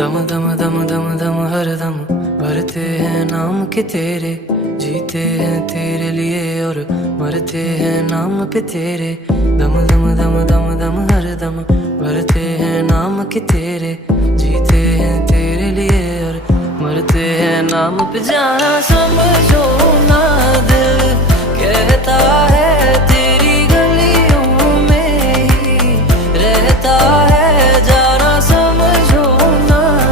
दम दम दम दम दम हर दम भरते हैं नाम के तेरे, जीते हैं तेरे लिए और मरते हैं नाम पे तेरे। दम दम दम दम दम हर दम भरते हैं नाम के तेरे, जीते हैं तेरे लिए और मरते हैं नाम पे। जाना समझो